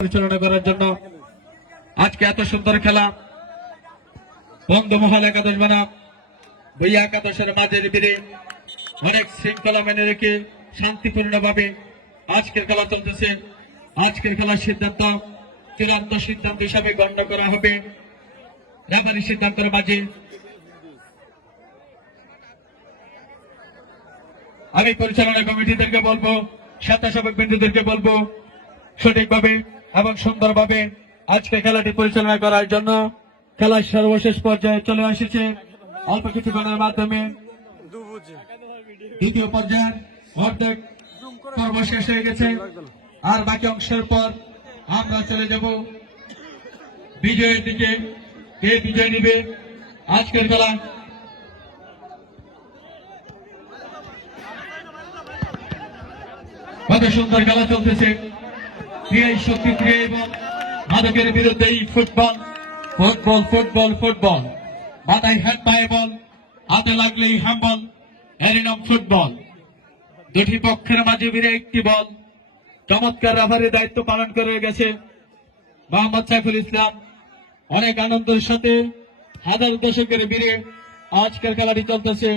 পরিচালনা করার জন্য আজকে এত সুন্দর খেলা। বঙ্গমহল একাদশ বানাম বইয়া একাদশের মাঝের ভিড়ে অনেক শৃঙ্খলা মেনে রেখে শান্তিপূর্ণভাবে আজকের খেলা চলতেছে। আজকের খেলার সিদ্ধান্ত চূড়ান্ত সিদ্ধান্ত হিসাবে গণ্য করা হবে। রেফারি সিদ্ধান্তের মাঝে আমি পরিচালনা কমিটিদেরকে বলব, স্বেচ্ছাসেবক বিন্দুদেরকে বলব, সঠিকভাবে এবং সুন্দরভাবে আজকে খেলাটি পরিচালনা করার জন্য খেলার সর্বশেষ পর্যায়ে চলে এসেছে। অল্প কিছু কিছুক্ষণের মাধ্যমে দ্বিতীয় অর্ধেক পর্ব শেষ হয়ে গেছে। আর বাকি অংশের পর আমরা চলে যাব। বিজয়ের দিকে। কে বিজয় নিবে? আজকের খেলা। কত সুন্দর খেলা চলতেছে। ক্রিয়াই শক্তি ক্রিয়া এবং মাদকের বিরুদ্ধে এই ফুটবল ফুটবল ফুটবল ফুটবল। মাথায় হেড পায়ে বল হাতে লাগলেই হ্যাম্বল এরই নাম ফুটবল। দুটি পক্ষের মাঝে ভিড়ে একটি বল। চমৎকার রাফারের দায়িত্ব পালন করে গেছে মোহাম্মদ সাইফুল ইসলাম। অনেক আনন্দের সাথে হাজার দশকের ভিড়ে আজকের খেলাটি চলতেছে।